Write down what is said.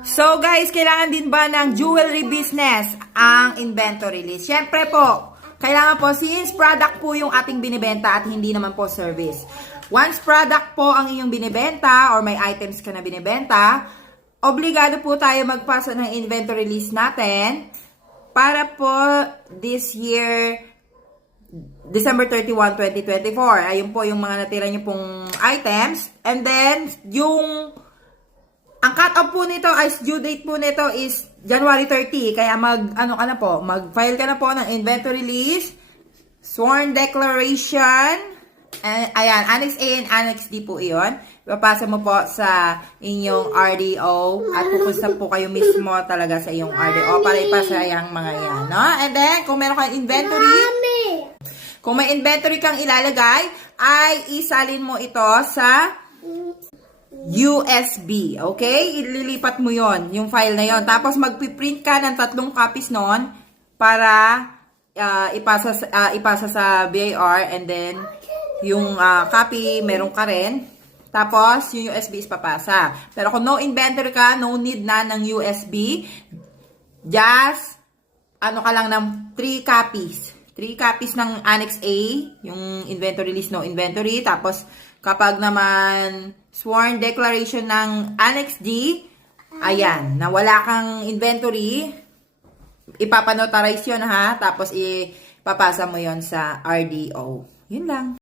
So guys, kailangan din ba ng jewelry business ang inventory list? Siyempre po, kailangan po since product po yung ating binibenta at hindi naman po service. Once product po ang inyong binibenta or may items ka na binibenta, obligado po tayo magpasa ng inventory list natin para po this year, December 31, 2024. Ayun po yung mga natira nyo pong items. And then, ang cut-off po nito, due date po nito is January 30. Kaya mag-file ka na po ng inventory list, sworn declaration, ayan, Annex A and Annex D po iyon. Ipapasa mo po sa inyong RDO at pupunta po kayo mismo talaga sa iyong RDO para ipasa yung mga yan, no? And then, kung meron kang inventory, kung may inventory kang ilalagay, ay isalin mo ito sa USB, okay? Ililipat mo yon yung file na yon. Tapos magpiprint ka ng 3 copies nun para ipasa sa BIR, and then yung copy meron ka rin. Tapos yung USB is papasa. Pero kung no inventory ka, no need na ng USB. Just ka lang ng 3 copies. 3 copies ng Annex A, yung inventory list, no inventory. Tapos kapag naman sworn declaration ng Annex D, ayan, na wala kang inventory, ipapanotarize yun ha, tapos ipapasa mo yon sa RDO. Yun lang.